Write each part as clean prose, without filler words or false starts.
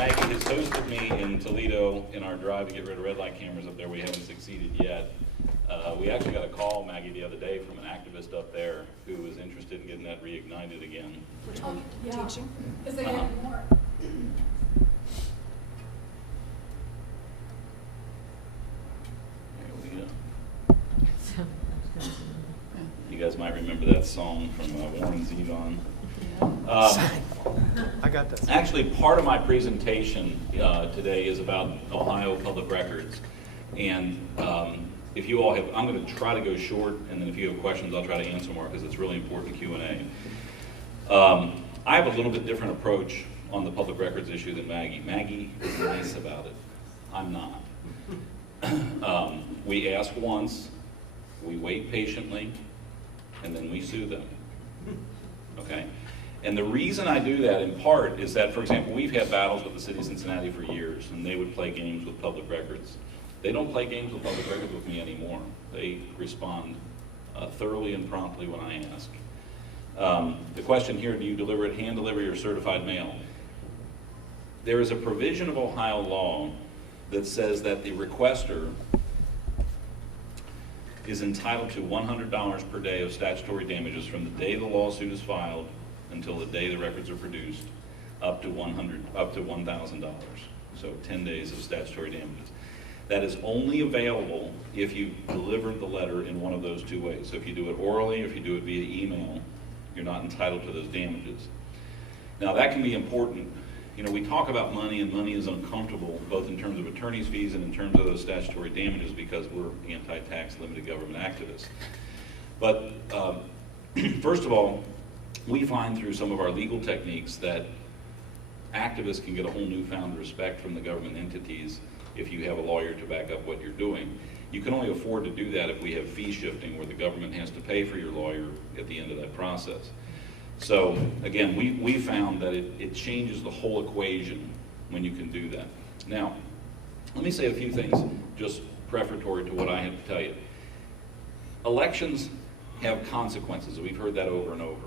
Maggie has hosted me in Toledo in our drive to get rid of red light cameras up there. We haven't succeeded yet. We actually got a call, Maggie, the other day from an activist up there who was interested in getting that reignited again. Which one? Yeah. Teaching? Because they get more. You guys might remember that song from Warren Zevon. I got that. Actually, part of my presentation today is about Ohio public records. And if you all have, I'm going to try to go short, and then if you have questions, I'll try to answer more because it's really important Q&A. I have a little bit different approach on the public records issue than Maggie. Maggie is nice about it. I'm not. We ask once, we wait patiently, and then we sue them. Okay? And the reason I do that in part is that, for example, we've had battles with the city of Cincinnati for years, and they would play games with public records. They don't play games with public records with me anymore. They respond thoroughly and promptly when I ask. The question here, do you deliver it hand delivery or certified mail? There is a provision of Ohio law that says that the requester is entitled to $100 per day of statutory damages from the day the lawsuit is filed until the day the records are produced, up to $1,000. So 10 days of statutory damages. That is only available if you deliver the letter in one of those two ways. So if you do it orally, or if you do it via email, you're not entitled to those damages. Now that can be important. You know, we talk about money, and money is uncomfortable, both in terms of attorney's fees and in terms of those statutory damages, because we're anti-tax limited government activists. But first of all, we find through some of our legal techniques that activists can get a whole newfound respect from the government entities if you have a lawyer to back up what you're doing. You can only afford to do that if we have fee shifting, where the government has to pay for your lawyer at the end of that process. So again, we found that it changes the whole equation when you can do that. Now, let me say a few things just prefatory to what I have to tell you. Elections have consequences. We've heard that over and over.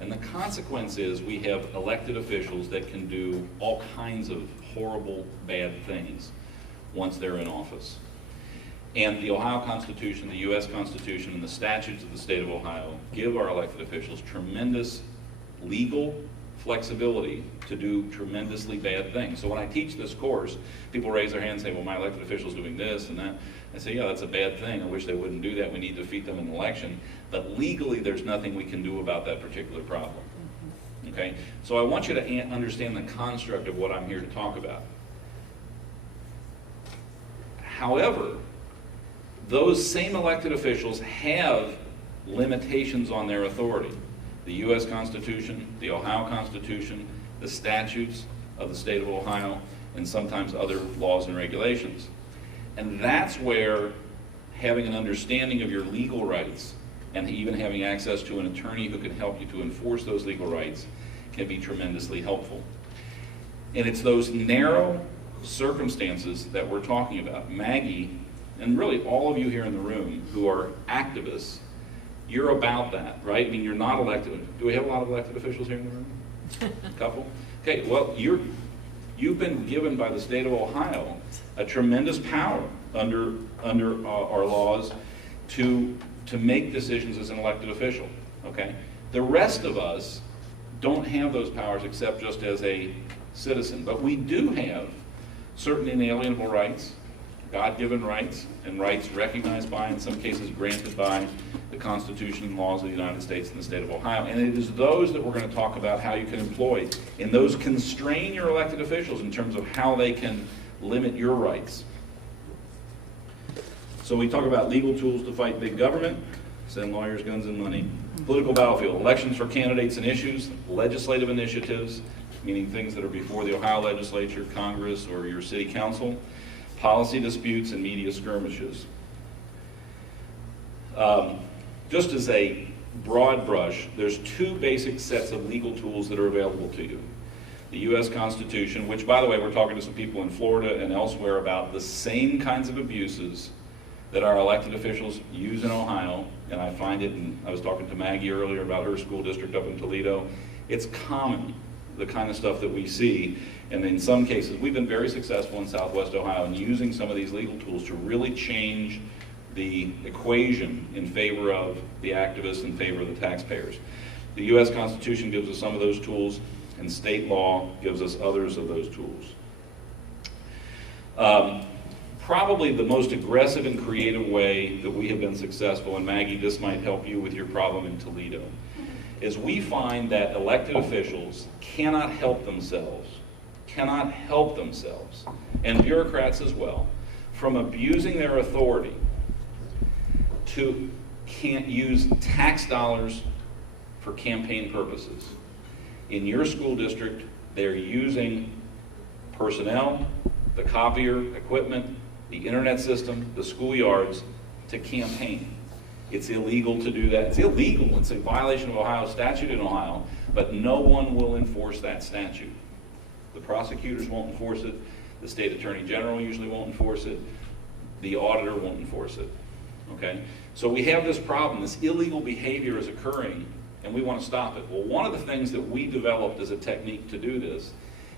And the consequence is we have elected officials that can do all kinds of horrible, bad things once they're in office. And the Ohio Constitution, the U.S. Constitution, and the statutes of the state of Ohio give our elected officials tremendous legal flexibility to do tremendously bad things. So when I teach this course, people raise their hand and say, well, my elected official's doing this and that. I say, yeah, that's a bad thing. I wish they wouldn't do that. We need to defeat them in an election. But legally, there's nothing we can do about that particular problem. Okay? So I want you to understand the construct of what I'm here to talk about. However, those same elected officials have limitations on their authority. The U.S. Constitution, the Ohio Constitution, the statutes of the state of Ohio, and sometimes other laws and regulations. And that's where having an understanding of your legal rights and even having access to an attorney who can help you to enforce those legal rights can be tremendously helpful. And it's those narrow circumstances that we're talking about. Maggie, and really all of you here in the room who are activists, you're about that, right? I mean, you're not elected. Do we have a lot of elected officials here in the room? A couple? Okay, well, you've been given by the state of Ohio a tremendous power under our laws to make decisions as an elected official, okay? The rest of us don't have those powers except just as a citizen, but we do have certain inalienable rights, God-given rights, and rights recognized by, in some cases granted by, the Constitution and laws of the United States and the state of Ohio. And it is those that we're going to talk about how you can employ. And those constrain your elected officials in terms of how they can limit your rights. So we talk about legal tools to fight big government, send lawyers, guns, and money. Political battlefield, elections for candidates and issues, legislative initiatives, meaning things that are before the Ohio legislature, Congress, or your city council, policy disputes, and media skirmishes. Just as a broad brush, there's two basic sets of legal tools that are available to you. The U.S. Constitution, which, by the way, we're talking to some people in Florida and elsewhere about the same kinds of abuses that our elected officials use in Ohio, and I find it, and I was talking to Maggie earlier about her school district up in Toledo, it's common the kind of stuff that we see. And in some cases, we've been very successful in Southwest Ohio in using some of these legal tools to really change the equation in favor of the activists, in favor of the taxpayers. The U.S. Constitution gives us some of those tools, and state law gives us others of those tools. Probably the most aggressive and creative way that we have been successful, and Maggie, this might help you with your problem in Toledo, is we find that elected officials cannot help themselves, and bureaucrats as well, from abusing their authority to can't use tax dollars for campaign purposes. In your school district, they're using personnel, the copier equipment, the internet system, the schoolyards to campaign. It's illegal to do that. It's illegal. It's a violation of Ohio statute in Ohio, but no one will enforce that statute. The prosecutors won't enforce it. The state attorney general usually won't enforce it. The auditor won't enforce it. Okay? So we have this problem. This illegal behavior is occurring, and we want to stop it. Well, one of the things that we developed as a technique to do this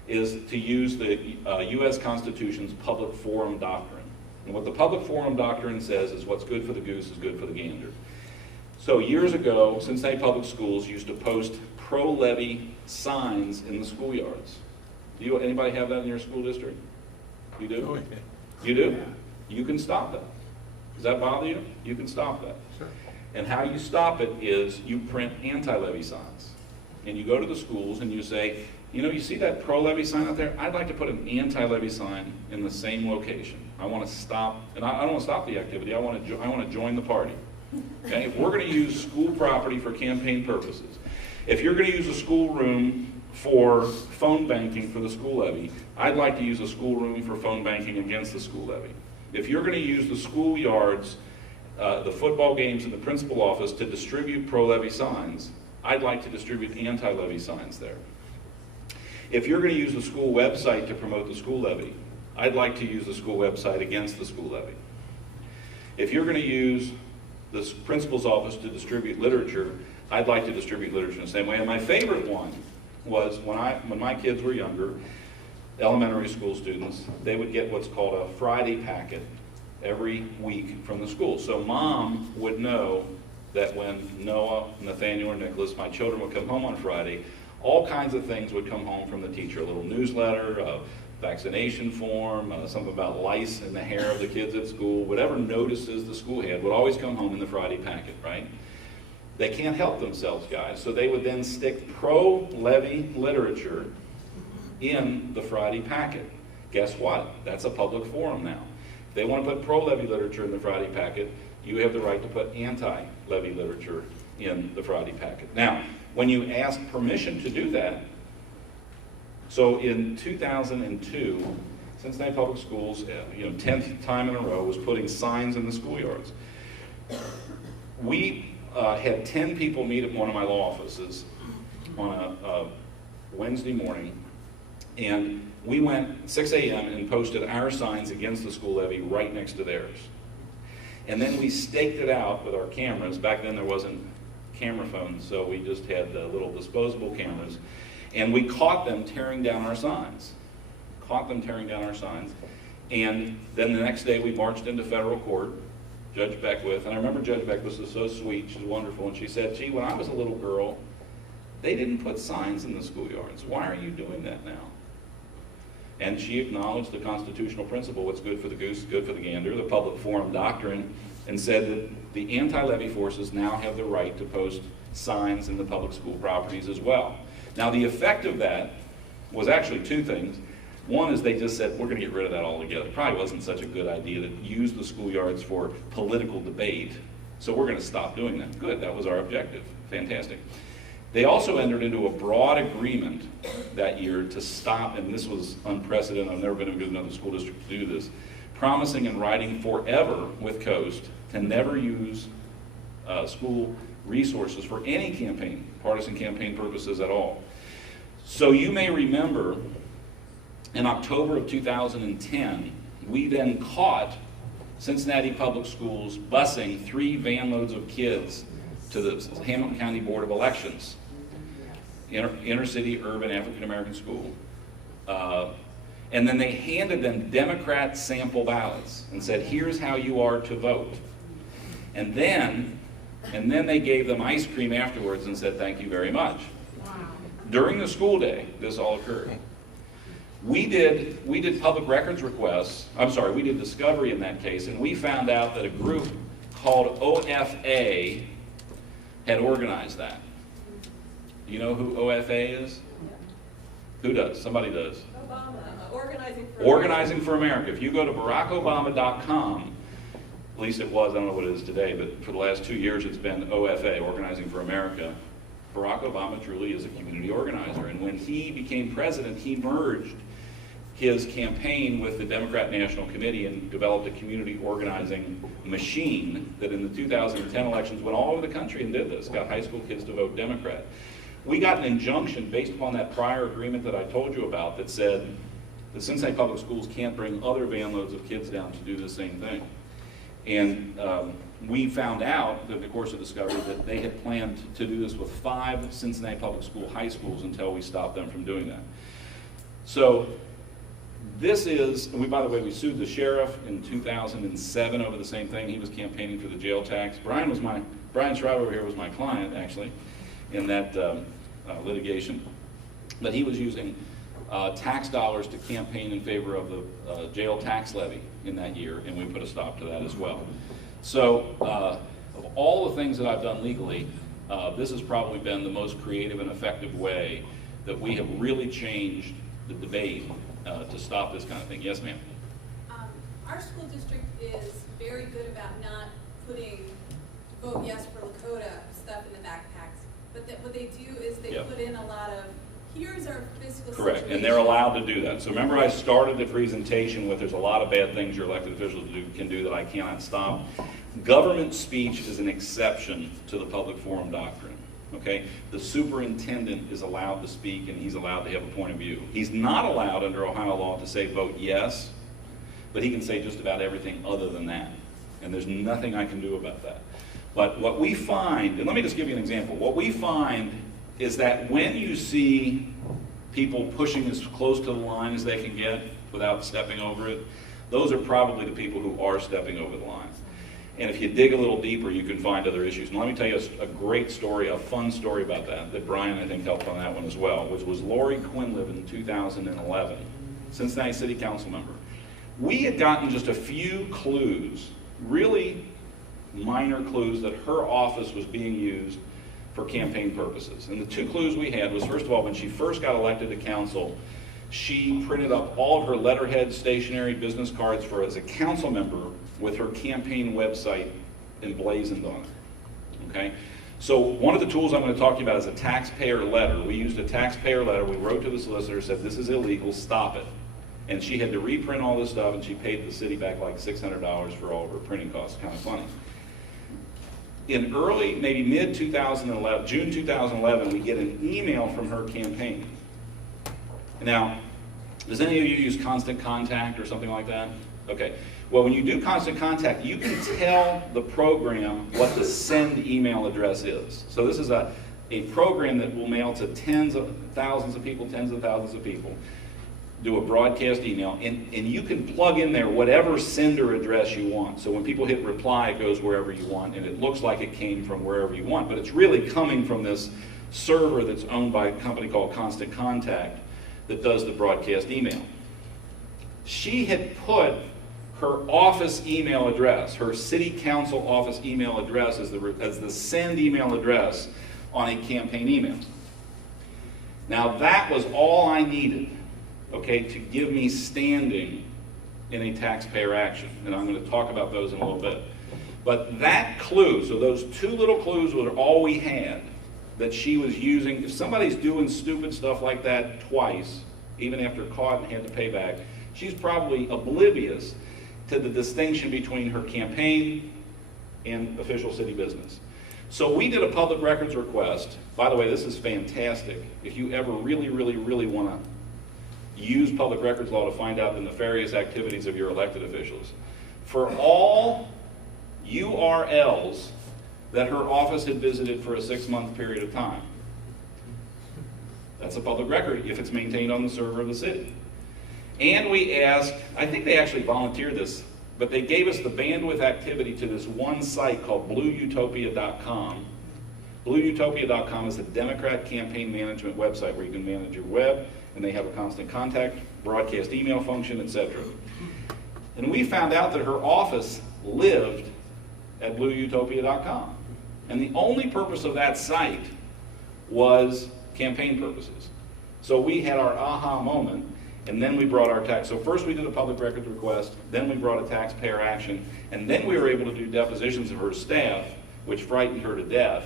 is to use the U.S. Constitution's public forum doctrine. And what the public forum doctrine says is what's good for the goose is good for the gander. So years ago, Cincinnati Public Schools used to post pro-levy signs in the schoolyards. Anybody have that in your school district? You do? Oh, yeah. You do? You can stop that. Does that bother you? You can stop that. Sure. And how you stop it is you print anti-levy signs. And you go to the schools and you say, you know, you see that pro-levy sign out there? I'd like to put an anti-levy sign in the same location. I want to stop, and I don't want to stop the activity, I want to join the party. Okay? If we're going to use school property for campaign purposes, if you're going to use a school room for phone banking for the school levy, I'd like to use a school room for phone banking against the school levy. If you're going to use the schoolyards, the football games in the principal office to distribute pro-levy signs, I'd like to distribute anti-levy signs there. If you're going to use the school website to promote the school levy, I'd like to use the school website against the school levy. If you're going to use the principal's office to distribute literature, I'd like to distribute literature in the same way. And my favorite one was when my kids were younger, elementary school students, they would get what's called a Friday packet every week from the school. So mom would know that when Noah, Nathaniel, or Nicholas, my children, would come home on Friday, all kinds of things would come home from the teacher. A little newsletter, a vaccination form, something about lice in the hair of the kids at school, whatever notices the school had would always come home in the Friday packet, right? They can't help themselves, guys. So they would then stick pro-levy literature in the Friday packet. Guess what? That's a public forum now. If they want to put pro-levy literature in the Friday packet, you have the right to put anti-levy literature in the Friday packet. Now, when you ask permission to do that, so in 2002, Cincinnati Public Schools, 10th time in a row, was putting signs in the schoolyards. We had 10 people meet at one of my law offices on a Wednesday morning, and we went 6 a.m. and posted our signs against the school levy right next to theirs. And then we staked it out with our cameras. Back then there wasn't camera phones, so we just had the little disposable cameras. And we caught them tearing down our signs. And then the next day we marched into federal court, Judge Beckwith, and I remember Judge Beckwith was so sweet, she's wonderful, and she said, gee, when I was a little girl, they didn't put signs in the schoolyards. Why are you doing that now? And she acknowledged the constitutional principle, what's good for the goose is good for the gander, the public forum doctrine, and said that the anti-levy forces now have the right to post signs in the public school properties as well. Now the effect of that was actually two things. One is they just said, we're going to get rid of that altogether. It probably wasn't such a good idea to use the schoolyards for political debate, so we're going to stop doing that. Good, that was our objective. Fantastic. They also entered into a broad agreement that year to stop, and this was unprecedented, I've never been in another school district to do this, promising in writing forever with Coast to never use school resources for any campaign, partisan campaign purposes at all. So you may remember in October of 2010, we then caught Cincinnati Public Schools busing 3 van loads of kids to the Hamilton County Board of Elections. inner city urban African American school. And then they handed them Democrat sample ballots and said, here's how you are to vote. And then they gave them ice cream afterwards and said, thank you very much. Wow. During the school day, this all occurred. We did public records requests, we did discovery in that case, and we found out that a group called OFA had organized that. Do you know who OFA is? Who does? Somebody does. Obama. Organizing for America. If you go to barackobama.com, at least it was, I don't know what it is today, but for the last 2 years it's been OFA, Organizing for America. Barack Obama truly is a community organizer. And when he became president, he merged his campaign with the Democrat National Committee and developed a community organizing machine that in the 2010 elections went all over the country and did this, got high school kids to vote Democrat. We got an injunction based upon that prior agreement that I told you about that said the Cincinnati Public Schools can't bring other van loads of kids down to do the same thing. And we found out in the course of discovery that they had planned to do this with 5 Cincinnati Public School high schools until we stopped them from doing that. So this is, and by the way, we sued the sheriff in 2007 over the same thing. He was campaigning for the jail tax. Brian Schreiber over here was my client, actually, in that litigation. But he was using tax dollars to campaign in favor of the jail tax levy in that year, and we put a stop to that as well. So of all the things that I've done legally, this has probably been the most creative and effective way that we have really changed the debate to stop this kind of thing. Yes, ma'am? Our school district is very good about not putting vote yes for Lakota stuff in the backpacks. But what they do is they put in a lot of, here's our fiscal Correct, situation. and they're allowed to do that. So remember I started the presentation with there's a lot of bad things your elected officials can do that I cannot stop. Government speech is an exception to the public forum doctrine. Okay, the superintendent is allowed to speak and he's allowed to have a point of view. He's not allowed under Ohio law to say vote yes, but he can say just about everything other than that. And there's nothing I can do about that. But what we find, and let me just give you an example, what we find is that when you see people pushing as close to the line as they can get without stepping over it, those are probably the people who are stepping over the line. And if you dig a little deeper, you can find other issues. And let me tell you a great story, a fun story about that Brian, I think, helped on that one as well, which was Lori Quinlivan in 2011, Cincinnati City Council member. We had gotten just a few clues, really minor clues, that her office was being used for campaign purposes. And the 2 clues we had was, first of all, when she first got elected to council, she printed up all of her letterhead, stationery, business cards for as a council member with her campaign website emblazoned on it. Okay? So one of the tools I'm going to talk to you about is a taxpayer letter. We used a taxpayer letter. We wrote to the solicitor, said this is illegal, stop it. And she had to reprint all this stuff, and she paid the city back like $600 for all of her printing costs. Kind of funny. In early, maybe mid-2011, June 2011, we get an email from her campaign. Now, does any of you use Constant Contact or something like that? Okay. Well, when you do Constant Contact, you can tell the program what the send email address is. So this is a program that will mail to tens of thousands of people, do a broadcast email, and you can plug in there whatever sender address you want. So when people hit reply, it goes wherever you want, and it looks like it came from wherever you want, but it's really coming from this server that's owned by a company called Constant Contact that does the broadcast email. She had put her office email address, her city council office email address as the send email address on a campaign email. Now that was all I needed, okay, to give me standing in a taxpayer action. And I'm going to talk about those in a little bit. But that clue, so those 2 little clues were all we had that she was using. If somebody's doing stupid stuff like that twice, even after caught and had to pay back, she's probably oblivious to the distinction between her campaign and official city business. So we did a public records request. By the way, this is fantastic. If you ever really, really, really want to use public records law to find out the nefarious activities of your elected officials, for all URLs that her office had visited for a 6-month period of time. That's a public record if it's maintained on the server of the city. And we asked, I think they actually volunteered this, but they gave us the bandwidth activity to this one site called blueutopia.com. Blueutopia.com is a Democrat campaign management website where you can manage your web, and they have a constant contact, broadcast email function, etc. And we found out that her office lived at blueutopia.com. And the only purpose of that site was campaign purposes. So we had our aha moment, and then we brought our tax. So first we did a public records request, then we brought a taxpayer action, and then we were able to do depositions of her staff, which frightened her to death,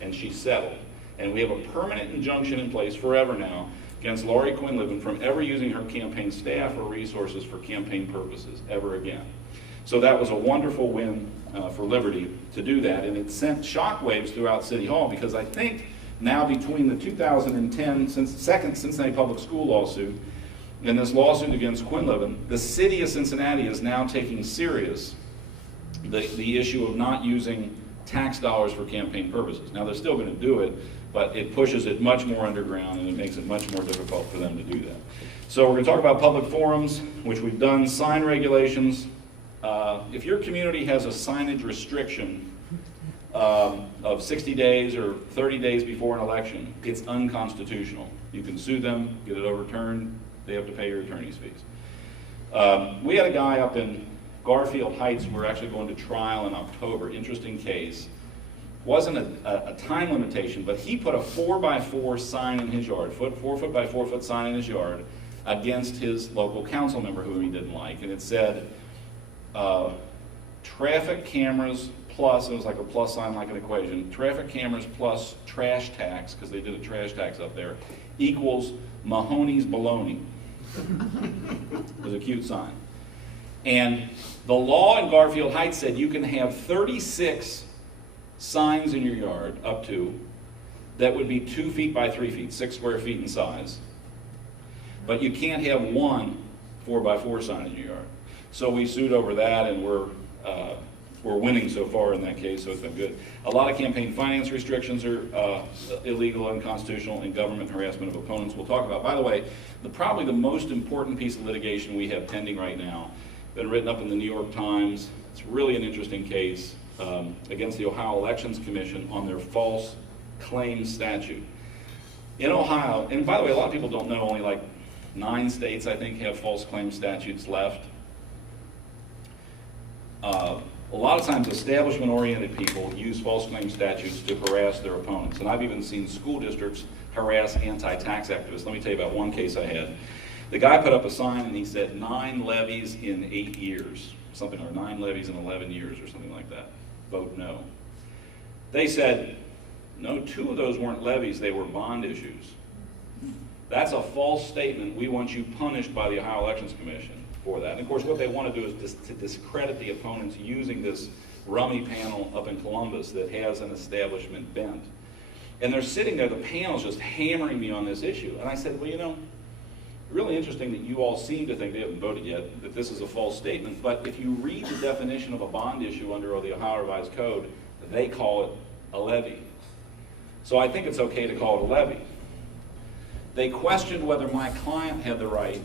and she settled. And we have a permanent injunction in place forever now against Laurie Quinlivan from ever using her campaign staff or resources for campaign purposes ever again. So that was a wonderful win for Liberty to do that, and it sent shockwaves throughout City Hall, because I think now between the 2010 second Cincinnati Public School lawsuit and this lawsuit against Quinlivan, the city of Cincinnati is now taking serious the issue of not using tax dollars for campaign purposes. Now they're still going to do it, but it pushes it much more underground, and it makes it much more difficult for them to do that. So we're going to talk about public forums, which we've done, sign regulations. If your community has a signage restriction of 60 days or 30 days before an election, it's unconstitutional. You can sue them, get it overturned, they have to pay your attorney's fees. We had a guy up in Garfield Heights, we're actually going to trial in October, interesting case. Wasn't a time limitation, but he put a 4x4 sign in his yard, 4 foot by 4 foot sign in his yard, against his local council member who he didn't like, and it said, traffic cameras plus, it was like a plus sign, like an equation, traffic cameras plus trash tax, because they did a trash tax up there, equals Mahoney's Baloney. It was a cute sign. And the law in Garfield Heights said you can have 36 signs in your yard, up to, that would be 2 feet by 3 feet, 6 square feet in size. But you can't have one 4x4 sign in your yard. So we sued over that, and we're winning so far in that case, so it's been good. A lot of campaign finance restrictions are illegal, unconstitutional, and government harassment of opponents we'll talk about. By the way, probably the most important piece of litigation we have pending right now, been written up in the New York Times. It's really an interesting case against the Ohio Elections Commission on their false claim statute. In Ohio, and by the way, a lot of people don't know, only like 9 states, I think, have false claim statutes left. A lot of times establishment-oriented people use false claim statutes to harass their opponents. And I've even seen school districts harass anti-tax activists. Let me tell you about one case I had. The guy put up a sign and he said 9 levies in 8 years, something, or 9 levies in 11 years or something like that. Vote no. They said, no, 2 of those weren't levies, they were bond issues. That's a false statement. We want you punished by the Ohio Elections Commission for that. And of course, what they want to do is to discredit the opponents using this rummy panel up in Columbus that has an establishment bent. And they're sitting there, the panel's just hammering me on this issue. And I said, well, you know, really interesting that you all seem to think, they haven't voted yet, that this is a false statement. But if you read the definition of a bond issue under the Ohio Revised Code, they call it a levy. So I think it's okay to call it a levy. They questioned whether my client had the right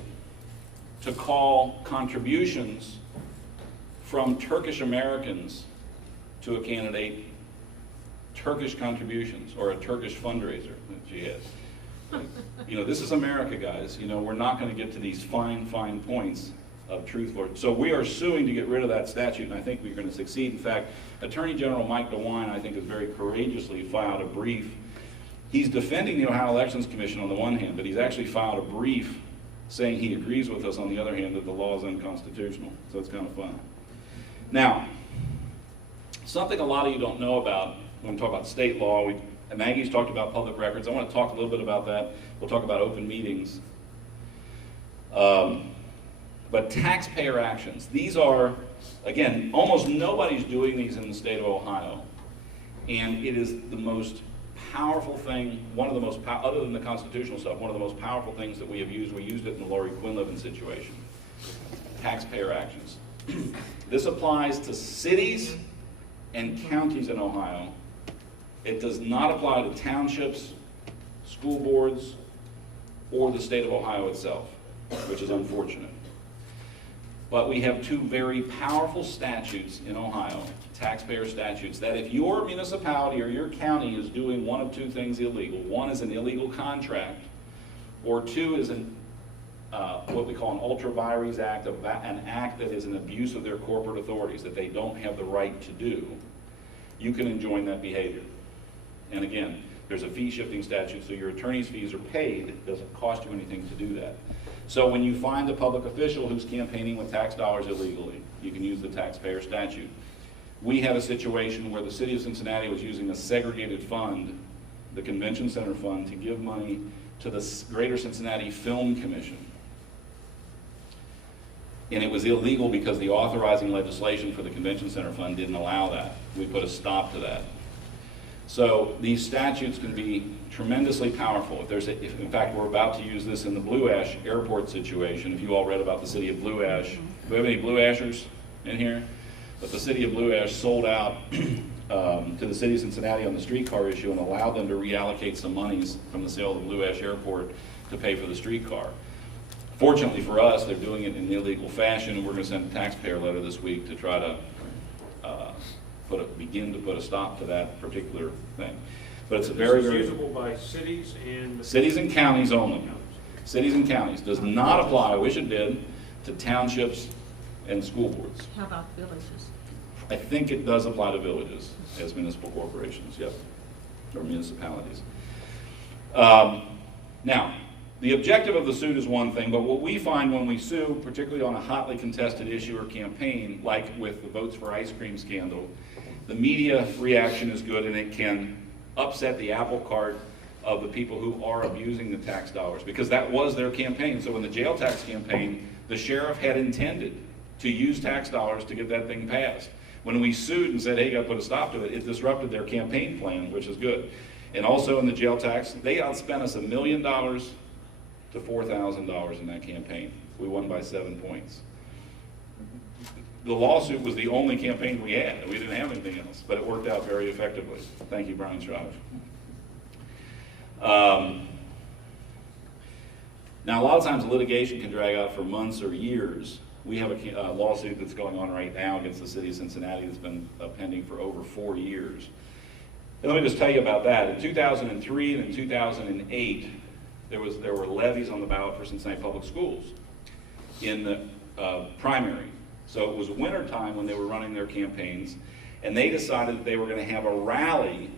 to call contributions from Turkish Americans to a candidate Turkish contributions, or a Turkish fundraiser that she has. You know, this is America, guys. You know, we're not going to get to these fine points of truth. So we are suing to get rid of that statute, and I think we're going to succeed. In fact, Attorney General Mike DeWine, I think, has very courageously filed a brief. He's defending the Ohio Elections Commission on the one hand, but he's actually filed a brief saying he agrees with us on the other hand that the law is unconstitutional. So it's kind of fun. Now, something a lot of you don't know about when we talk about state law, Maggie's talked about public records. I want to talk a little bit about that. We'll talk about open meetings. But taxpayer actions, these are, again, almost nobody's doing these in the state of Ohio. And it is the most powerful thing, one of the most, other than the constitutional stuff, one of the most powerful things that we have used. We used it in the Laurie Quinlivan situation. Taxpayer actions. This applies to cities and counties in Ohio. It does not apply to townships, school boards, or the state of Ohio itself, which is unfortunate. But we have two very powerful statutes in Ohio, taxpayer statutes, that if your municipality or your county is doing one of two things illegal, one is an illegal contract, or two is what we call an ultra vires act, an act that is an abuse of their corporate authorities that they don't have the right to do, you can enjoin that behavior. And again, there's a fee shifting statute, so your attorney's fees are paid. It doesn't cost you anything to do that. So when you find a public official who's campaigning with tax dollars illegally, you can use the taxpayer statute. We had a situation where the city of Cincinnati was using a segregated fund, the convention center fund, to give money to the Greater Cincinnati Film Commission. And it was illegal because the authorizing legislation for the convention center fund didn't allow that. We put a stop to that. So these statutes can be tremendously powerful. If in fact, we're about to use this in the Blue Ash airport situation. If you all read about the city of Blue Ash, do we have any Blue Ashers in here? But the city of Blue Ash sold out to the city of Cincinnati on the streetcar issue and allowed them to reallocate some monies from the sale of the Blue Ash airport to pay for the streetcar. Fortunately for us, they're doing it in an illegal fashion, and we're going to send a taxpayer letter this week to try to begin to put a stop to that particular thing. But it's a very, very usable by cities and counties only. Cities and counties. Does not apply, I wish it did, to townships and school boards. How about villages? I think it does apply to villages as municipal corporations, yep, or municipalities. Now, the objective of the suit is one thing, but what we find when we sue, particularly on a hotly contested issue or campaign, like with the Votes for Ice Cream scandal, the media reaction is good and it can upset the apple cart of the people who are abusing the tax dollars, because that was their campaign. So in the jail tax campaign, the sheriff had intended to use tax dollars to get that thing passed. When we sued and said, hey, you got to put a stop to it, it disrupted their campaign plan, which is good. And also in the jail tax, they outspent us $1 million to $4,000 in that campaign. We won by 7 points. The lawsuit was the only campaign we had, and we didn't have anything else, but it worked out very effectively. Thank you, Brian Shroud. Now, a lot of times litigation can drag out for months or years. We have a lawsuit that's going on right now against the city of Cincinnati that's been pending for over 4 years. And let me just tell you about that. In 2003 and in 2008, there were levies on the ballot for Cincinnati Public Schools in the primary. So it was winter time when they were running their campaigns, and they decided that they were going to have a rally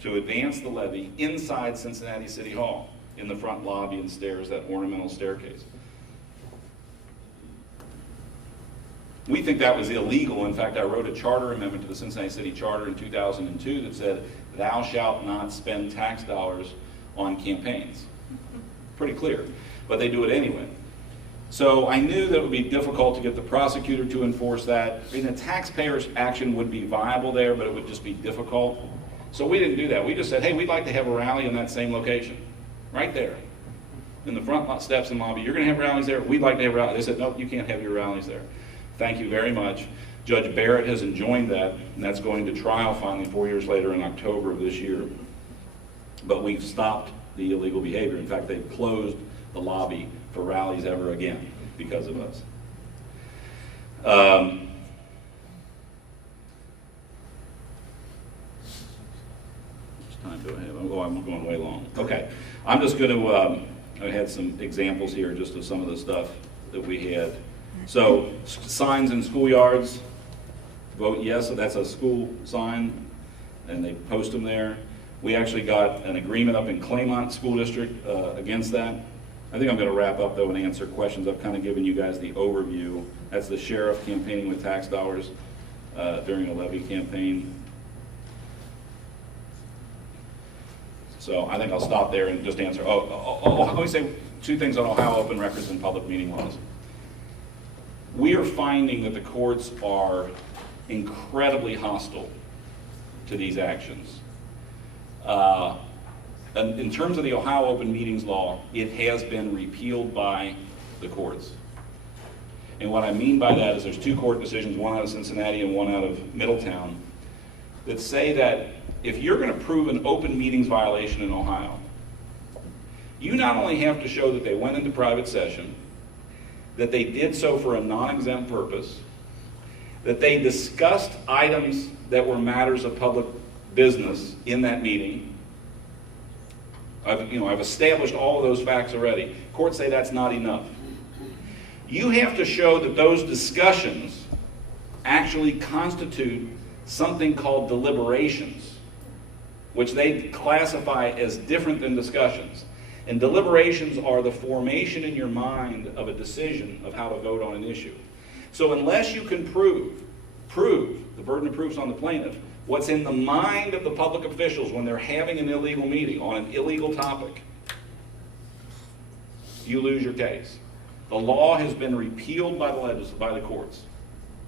to advance the levy inside Cincinnati City Hall in the front lobby and stairs, that ornamental staircase. We think that was illegal. In fact, I wrote a charter amendment to the Cincinnati City Charter in 2002 that said, thou shalt not spend tax dollars on campaigns. Pretty clear, but they do it anyway. So I knew that it would be difficult to get the prosecutor to enforce that. I mean, the taxpayer's action would be viable there, but it would just be difficult. So we didn't do that. We just said, hey, we'd like to have a rally in that same location, right there, in the front steps and lobby. You're going to have rallies there? We'd like to have rallies. They said, nope, you can't have your rallies there. Thank you very much. Judge Barrett has enjoined that, and that's going to trial finally 4 years later in October of this year. But we've stopped the illegal behavior. In fact, they've closed the lobby for rallies ever again because of us. How much time do I have? Oh, I'm going way long. Okay, I'm just going to, I had some examples here just of some of the stuff that we had. So signs in schoolyards, vote yes, so that's a school sign, and they post them there. We actually got an agreement up in Claymont School District against that. I think I'm going to wrap up though and answer questions. I've kind of given you guys the overview. That's the sheriff campaigning with tax dollars during a levy campaign. So I think I'll stop there and just answer. Let me say two things on Ohio open records and public meeting laws. We are finding that the courts are incredibly hostile to these actions. And in terms of the Ohio Open Meetings Law, it has been repealed by the courts. And what I mean by that is there's two court decisions, one out of Cincinnati and one out of Middletown, that say that if you're going to prove an open meetings violation in Ohio, You not only have to show that they went into private session, that they did so for a non-exempt purpose, that they discussed items that were matters of public business in that meeting. I've established all of those facts already. Courts say that's not enough. You have to show that those discussions actually constitute something called deliberations, which they classify as different than discussions. And deliberations are the formation in your mind of a decision of how to vote on an issue. So unless you can prove, the burden of proof's on the plaintiff, what's in the mind of the public officials when they're having an illegal meeting on an illegal topic, you lose your case. The law has been repealed by the courts.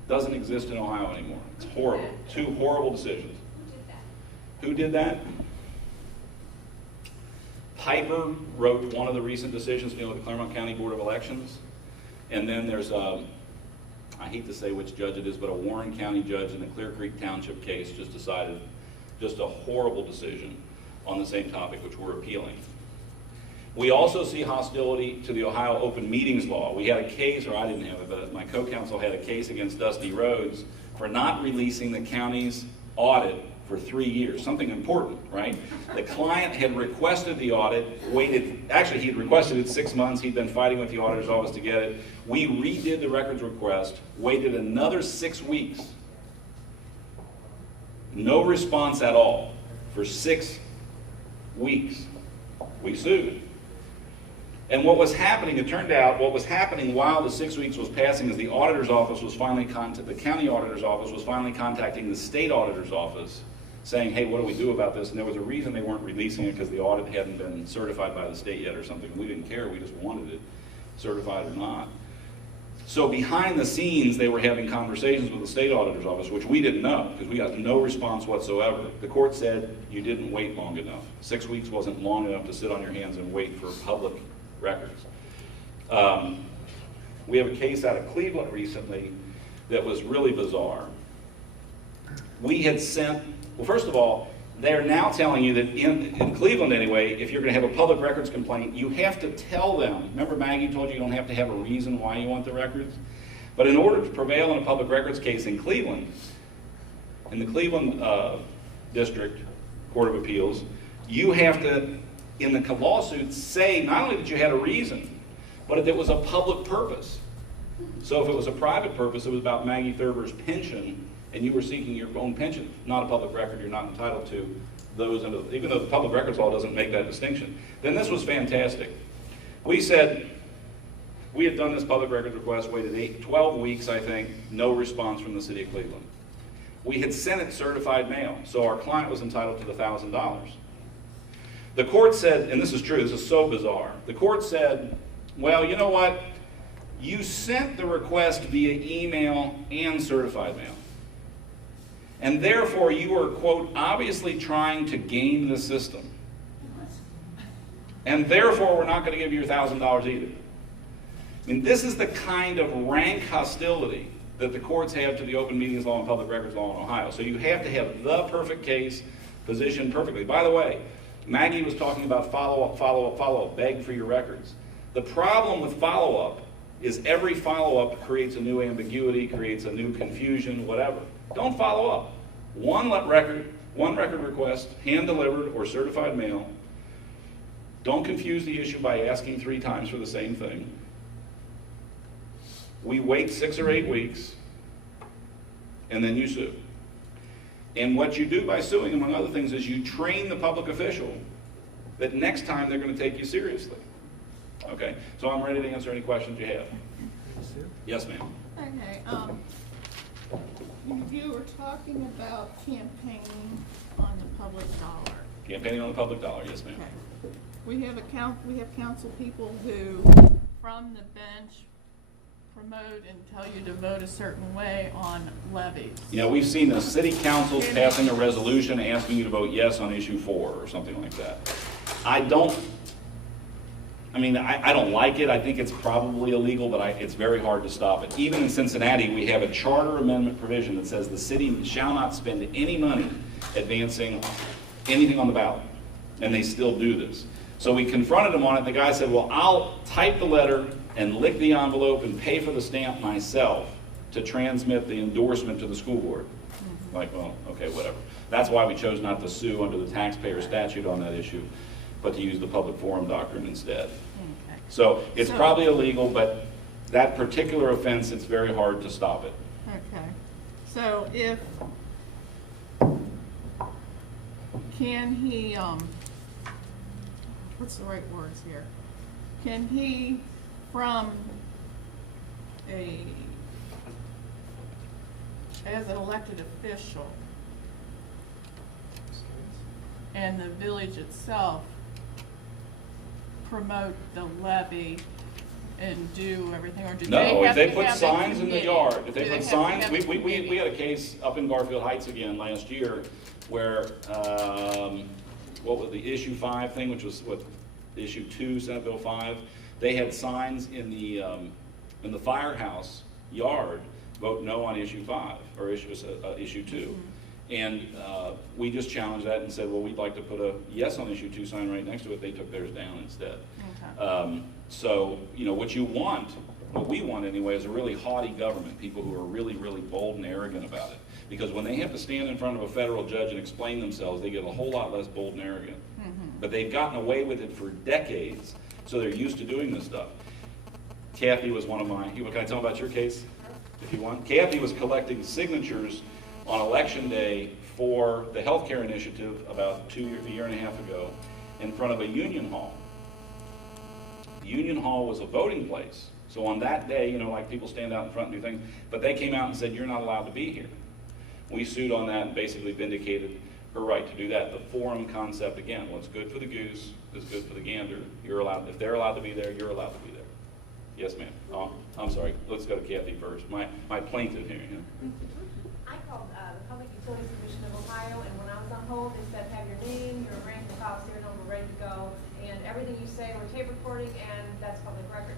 Doesn't exist in Ohio anymore. It's horrible. 2 horrible decisions. Who did that? Piper wrote one of the recent decisions, the Claremont County Board of Elections. And then there's I hate to say which judge it is, but a Warren County judge in the Clear Creek Township case just decided just a horrible decision on the same topic, which we're appealing. We also see hostility to the Ohio Open Meetings Law. We had a case, or I didn't have it, but my co-counsel had a case against Dusty Rhodes for not releasing the county's audit for 3 years, something important, right? The client had requested the audit, he'd requested it 6 months, he'd been fighting with the auditor's office to get it. We redid the records request, waited another 6 weeks. No response at all for 6 weeks. We sued. And what was happening, it turned out, what was happening while the 6 weeks was passing is the auditor's office was finally the county auditor's office was finally contacting the state auditor's office saying, hey, what do we do about this? And there was a reason they weren't releasing it because the audit hadn't been certified by the state yet or something. We didn't care, we just wanted it, certified or not. So behind the scenes, they were having conversations with the state auditor's office, which we didn't know because we got no response whatsoever. The court said you didn't wait long enough. 6 weeks wasn't long enough to sit on your hands and wait for public records. We have a case out of Cleveland recently that was really bizarre. We had sent, well, first of all, they're now telling you that in Cleveland anyway, if you're going to have a public records complaint, you have to tell them. Remember Maggie told you don't have to have a reason why you want the records? But in order to prevail in a public records case in Cleveland, in the Cleveland District Court of Appeals, you have to, in the lawsuit, say not only that you had a reason, but if it was a public purpose. So if it was a private purpose, it was about Maggie Thurber's pension, and you were seeking your own pension, not a public record, you're not entitled to those, even though the public records law doesn't make that distinction. Then this was fantastic. We said, we had done this public records request, waited 12 weeks, I think, no response from the city of Cleveland. We had sent it certified mail, so our client was entitled to the $1,000. The court said, and this is true, this is so bizarre, the court said, well, you know what? You sent the request via email and certified mail. And therefore, you are, quote, obviously trying to game the system. And therefore, we're not going to give you $1,000 either. I mean, this is the kind of rank hostility that the courts have to the open meetings law and public records law in Ohio. So you have to have the perfect case positioned perfectly. By the way, Maggie was talking about follow-up, follow-up, follow-up, beg for your records. The problem with follow-up is every follow-up creates a new ambiguity, creates a new confusion, whatever. Don't follow up. One record request, hand-delivered or certified mail. Don't confuse the issue by asking 3 times for the same thing. We wait 6 or 8 weeks, and then you sue. And what you do by suing, among other things, is you train the public official that next time they're going to take you seriously. Okay, so I'm ready to answer any questions you have. Yes, ma'am. Okay, you were talking about campaigning on the public dollar. Campaigning on the public dollar, yes, ma'am. Okay. We have council people who, from the bench, promote and tell you to vote a certain way on levies. You know, we've seen the city councils passing a resolution asking you to vote yes on issue 4 or something like that. I don't like it. I think it's probably illegal, but it's very hard to stop it. Even in Cincinnati, we have a charter amendment provision that says the city shall not spend any money advancing anything on the ballot, and they still do this. So we confronted him on it. The guy said, well, I'll type the letter and lick the envelope and pay for the stamp myself to transmit the endorsement to the school board. Like, well, okay, whatever. That's why we chose not to sue under the taxpayer statute on that issue, but to use the public forum doctrine instead. Okay. So it's So- probably illegal, but that particular offense, it's very hard to stop it. Okay, so if, can he, what's the right words here? Can he, from as an elected official, and the village itself promote the levy and do everything, or do they No, if have they to put have a signs in the committee? yard, if they Do put have to signs, have a we committee? had a case up in Garfield Heights again last year where, what was the issue 5 thing, which was what, issue 2, Senate Bill 5, they had signs in the firehouse yard, vote no on issue 5, or issue 2. And we just challenged that and said, well, we'd like to put a yes on issue 2 sign right next to it. They took theirs down instead. Okay. So, you know, what we want anyway, is a really haughty government, people who are really, really bold and arrogant about it. Because when they have to stand in front of a federal judge and explain themselves, they get a whole lot less bold and arrogant. But they've gotten away with it for decades, so they're used to doing this stuff. Kathy was one of mine. Can I tell about your case, if you want? Kathy was collecting signatures on election day for the healthcare initiative about a year and a half ago in front of a union hall. The union hall was a voting place. So on that day, you know, like people stand out in front and do things, but they came out and said, you're not allowed to be here. We sued on that and basically vindicated her right to do that. The forum concept, again, what's good for the goose is good for the gander. You're allowed, if they're allowed to be there, you're allowed to be there. Yes, ma'am. Oh, I'm sorry. Let's go to Kathy first. My plaintiff here. You know. I called the Public Utilities Commission of Ohio, and when I was on hold, they said, have your name, your rank, your file serial number ready to go, and everything you say, we're tape recording, and that's public record.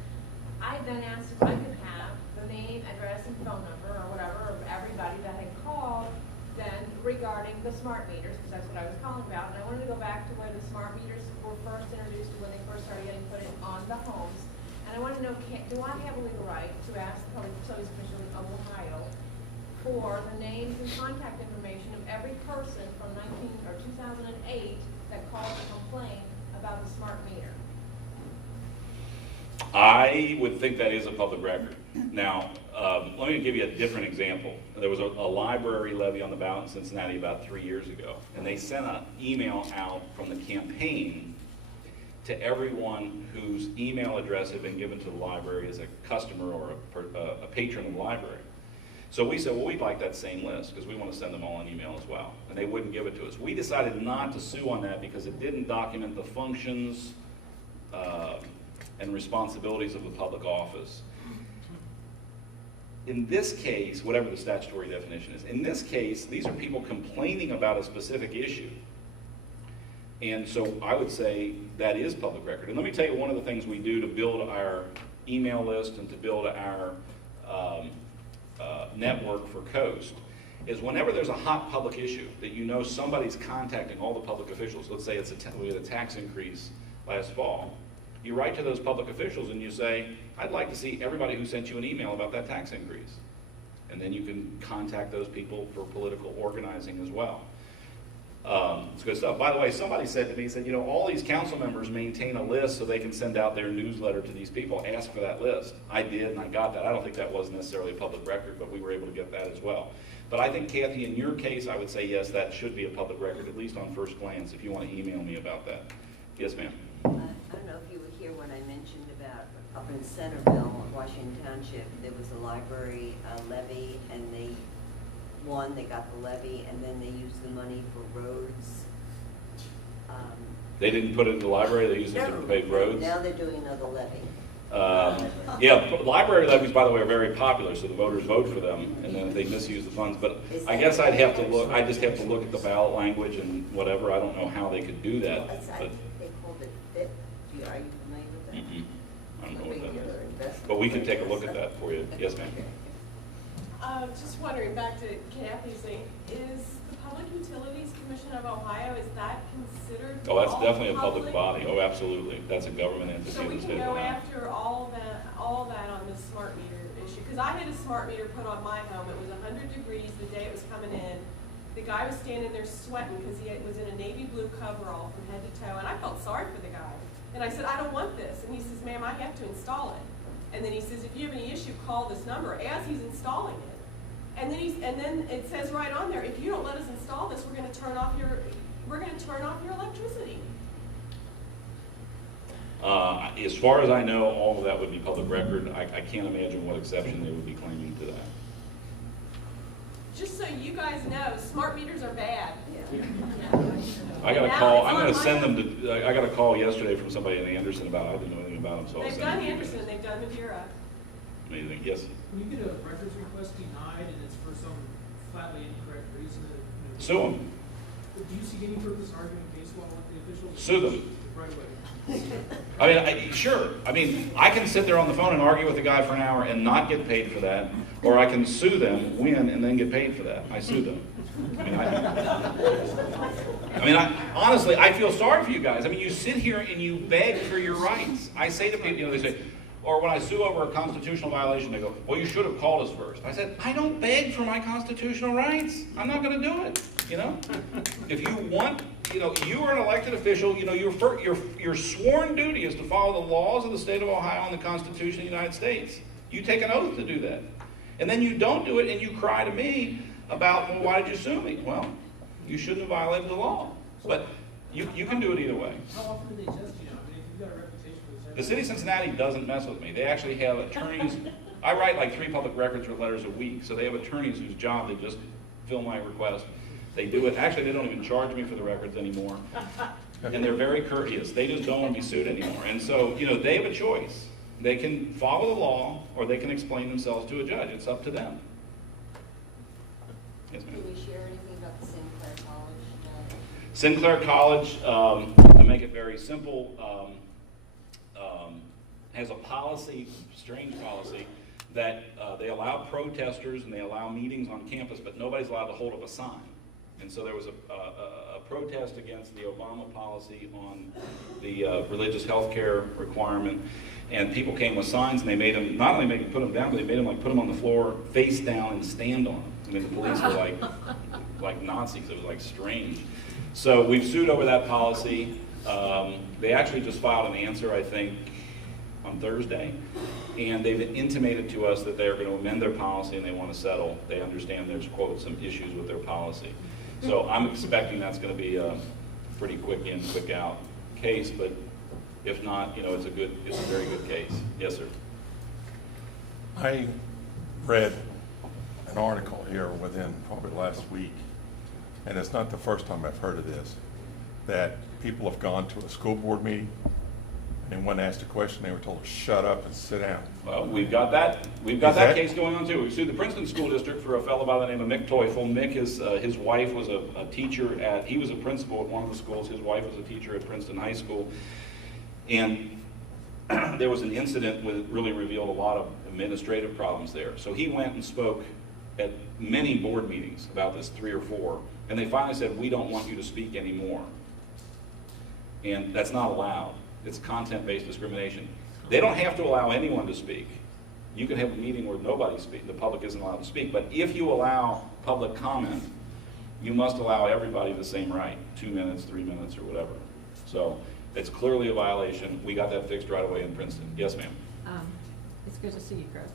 I then asked if I could have the name, address, and phone number, or whatever, of everybody that had called then regarding the smart meters, because that's what I was calling about, and I wanted to go back to where the smart meters were first introduced, when they first started getting put in on the homes. And I want to know, do I have a legal right to ask the Public Utilities Commission of Ohio for the names and contact information of every person from 2008 that called to complain about the smart meter? I would think that is a public record. Now, let me give you a different example. There was a library levy on the ballot in Cincinnati about 3 years ago, and they sent an email out from the campaign to everyone whose email address had been given to the library as a customer or a patron of the library. So we said, well, we'd like that same list because we want to send them all an email as well. And they wouldn't give it to us. We decided not to sue on that because it didn't document the functions and responsibilities of the public office. In this case, whatever the statutory definition is, in this case, these are people complaining about a specific issue. And so I would say that is public record. And let me tell you one of the things we do to build our email list and to build our network for Coast is whenever there's a hot public issue that you know somebody's contacting all the public officials, let's say we had a tax increase last fall, you write to those public officials and you say, I'd like to see everybody who sent you an email about that tax increase. And then you can contact those people for political organizing as well. It's good stuff. By the way, somebody said to me, said, you know, all these council members maintain a list so they can send out their newsletter to these people. Ask for that list. I did, and I got that. I don't think that was necessarily a public record, but we were able to get that as well. But I think, Kathy, in your case, I would say, yes, that should be a public record, at least on first glance, if you want to email me about that. Yes, ma'am. I don't know if you were here when I mentioned about up in Centerville, Washington Township, there was a library levy, and they got the levy, and then they used the money for roads. They didn't put it in the library, they used it to pave roads? Now they're doing another levy. Yeah, library levies, by the way, are very popular, so the voters vote for them, and then if they misuse the funds. But I guess I'd have to look, I just have to look at the ballot language and whatever. I don't know how they could do that. I But think they called it FIT. Are you familiar with that? I don't know what that Regular is. investment. But we can take a look at that for you. Yes, ma'am. Just wondering, back to Kathy's thing, is the Public Utilities Commission of Ohio, is that considered? Oh, that's all definitely a public body. Oh, absolutely. That's a government entity So in we the state can of go Ohio. after all that on the smart meter issue, because I had a smart meter put on my home, it was 100 degrees the day it was coming in. The guy was standing there sweating because he was in a navy blue coverall from head to toe, and I felt sorry for the guy. And I said, I don't want this, and he says, ma'am, I have to install it. And then he says, if you have any issue, call this number, as he's installing it. And then it says right on there, if you don't let us install this, we're gonna turn off your electricity. As far as I know, all of that would be public record. I can't imagine what exception they would be claiming to that. Just so you guys know, smart meters are bad. I got a Now call, it's I'm on gonna my send them to, I got a call yesterday from somebody in Anderson about it. I didn't know anything about them, so I'll They've send done them to you Anderson, guys. they've done Madeira. Amazing, yes. When you get a records request denied and it's for some flatly incorrect reason, Sue them, do you see any purpose arguing case law with the officials? Sue them. Right away. I mean, sure. I mean, I can sit there on the phone and argue with the guy for an hour and not get paid for that, or I can sue them, win, and then get paid for that. I sue them. Honestly, I feel sorry for you guys. I mean, you sit here and you beg for your rights. I say to people, they say, or when I sue over a constitutional violation, they go, well, you should have called us first. I said, I don't beg for my constitutional rights. I'm not going to do it, If you want, you are an elected official, your sworn duty is to follow the laws of the state of Ohio and the Constitution of the United States. You take an oath to do that. And then you don't do it and you cry to me about, well, why did you sue me? Well, you shouldn't have violated the law. But you can do it either way. How often do they test you? I mean, if you've got a reputation for The city of Cincinnati doesn't mess with me. They actually have attorneys. I write like 3 public records letters a week, so they have attorneys whose job they just fill my request. They do it. Actually, they don't even charge me for the records anymore. And they're very courteous. They just don't want to be sued anymore. And so, they have a choice. They can follow the law, or they can explain themselves to a judge. It's up to them. Yes, ma'am. Can we share anything about the Sinclair College? Sinclair College, to make it very simple, has a policy, strange policy, that they allow protesters and they allow meetings on campus, but nobody's allowed to hold up a sign. And so there was a protest against the Obama policy on the religious health care requirement, and people came with signs and they made them, not only put them down, but they made them put them on the floor face down and stand on them. I mean, the police were like Nazis. It was strange. So we've sued over that policy. They actually just filed an answer, I think, on Thursday, and they've intimated to us that they're going to amend their policy and they want to settle. They understand there's, quote, some issues with their policy. So I'm expecting that's going to be a pretty quick in, quick out case, but if not, it's a very good case. Yes, sir. I read an article here within probably last week, and it's not the first time I've heard of this, that people have gone to a school board meeting, and when asked a question, they were told to shut up and sit down. We'll, we've got that case going on too. We sued the Princeton School District for a fellow by the name of Mick Teufel. Mick is, his wife was a teacher he was a principal at one of the schools. His wife was a teacher at Princeton High School. And there was an incident that really revealed a lot of administrative problems there. So he went and spoke at many board meetings about this, 3 or 4, and they finally said, we don't want you to speak anymore. And that's not allowed. It's content-based discrimination. They don't have to allow anyone to speak. You can have a meeting where nobody speaks, the public isn't allowed to speak, but if you allow public comment, you must allow everybody the same right, 2 minutes, 3 minutes, or whatever. So it's clearly a violation. We got that fixed right away in Princeton. Yes, ma'am. It's good to see you, Chris.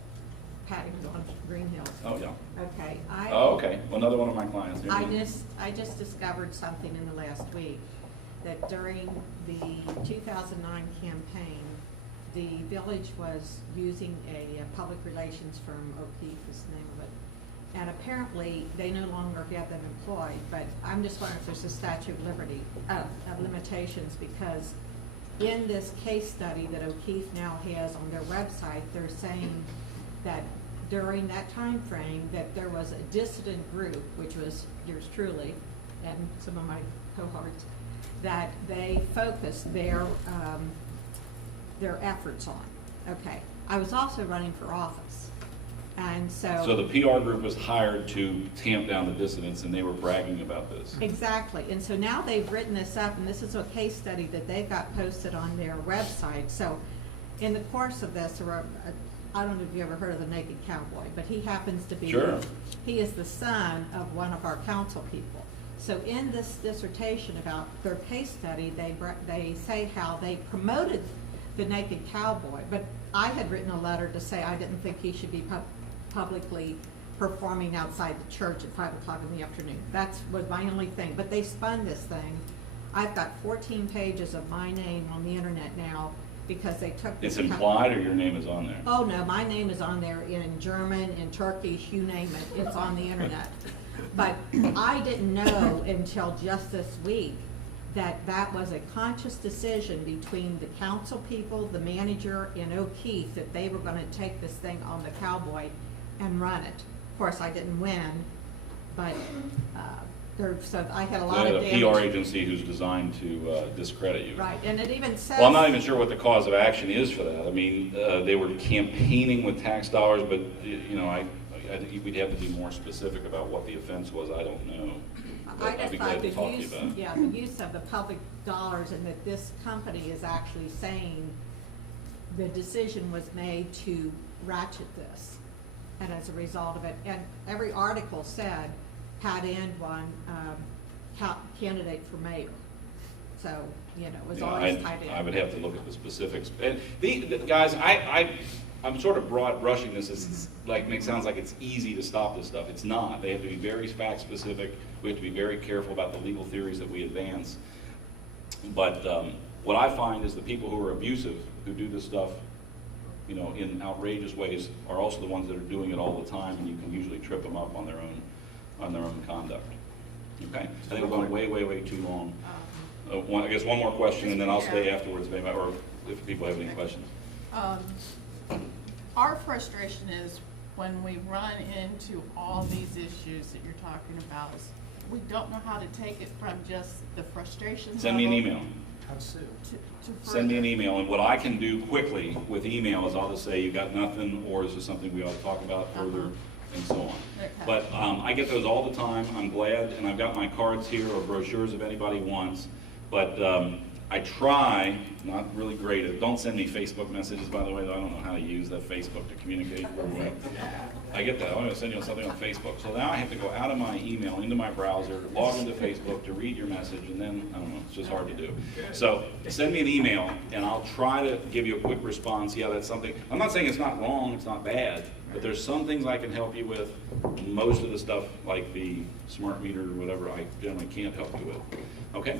Patty was on Green Hills. Oh, yeah. Okay. Oh, okay. Well, another one of my clients. I just discovered something in the last week, that during the 2009 campaign, the village was using a public relations firm, O'Keefe is the name of it, and apparently they no longer have them employed, but I'm just wondering if there's a statute of limitations, because in this case study that O'Keefe now has on their website, they're saying that during that time frame that there was a dissident group, which was yours truly and some of my cohorts, that they focused their efforts on. Okay, I was also running for office, And So the PR group was hired to tamp down the dissidents, and they were bragging about this. Exactly, and so now they've written this up, and this is a case study that they've got posted on their website. So in the course of this, I don't know if you ever heard of the Naked Cowboy, but he happens to be, Sure. he is the son of one of our council people. So in this dissertation about their case study, they say how they promoted the Naked Cowboy, but I had written a letter to say I didn't think he should be publicly performing outside the church at 5 o'clock in the afternoon. That was my only thing, but they spun this thing. I've got 14 pages of my name on the internet now because they took this. It's implied, or your name is on there? Oh, no, my name is on there in German, in Turkish, you name it, it's on the internet. But I didn't know until just this week that that was a conscious decision between the council people, the manager, and O'Keefe, that they were gonna take this thing on the Cowboy and run it. Of course, I didn't win, but, so I had a lot of They damage. had a PR agency who's designed to discredit you. Right, and it even says. Well, I'm not even sure what the cause of action is for that. I mean, they were campaigning with tax dollars, but, you know, I think we'd have to be more specific about what the offense was. I don't know. But I I'd just be thought glad the to talk to you use, about it. yeah, the use of the public dollars, and that this company is actually saying the decision was made to ratchet this. And as a result of it, and every article said Pat Andwan, candidate for mayor. So, you know, it was Yeah, always tied in. I would have to look at the specifics. And guys, I'm sort of broad brushing this as sounds like it's easy to stop this stuff. It's not. They have to be very fact specific. We have to be very careful about the legal theories that we advance. But what I find is the people who are abusive, who do this stuff, you know, in outrageous ways, are also the ones that are doing it all the time, and you can usually trip them up on their own conduct. Okay, I think we're going way too long. I guess one more question, and then I'll stay afterwards, maybe, or if people have any questions. Our frustration is when we run into all these issues that you're talking about, is we don't know how to take it from just the frustration Send me an level email. How soon? to Send me an further. email, and what I can do quickly with email is I'll just say, you got nothing, or is this something we ought to talk about further, and so on. Okay. But I get those all the time. I'm glad, and I've got my cards here, or brochures if anybody wants. But I try, not really great at, don't send me Facebook messages, by the way, I don't know how to use that Facebook to communicate. I get that, I'm gonna send you something on Facebook. So now I have to go out of my email, into my browser, log into Facebook to read your message, and then, I don't know, it's just hard to do. So send me an email, and I'll try to give you a quick response. Yeah, that's something, I'm not saying it's not wrong, it's not bad, but there's some things I can help you with. Most of the stuff, like the smart meter or whatever, I generally can't help you with. Okay?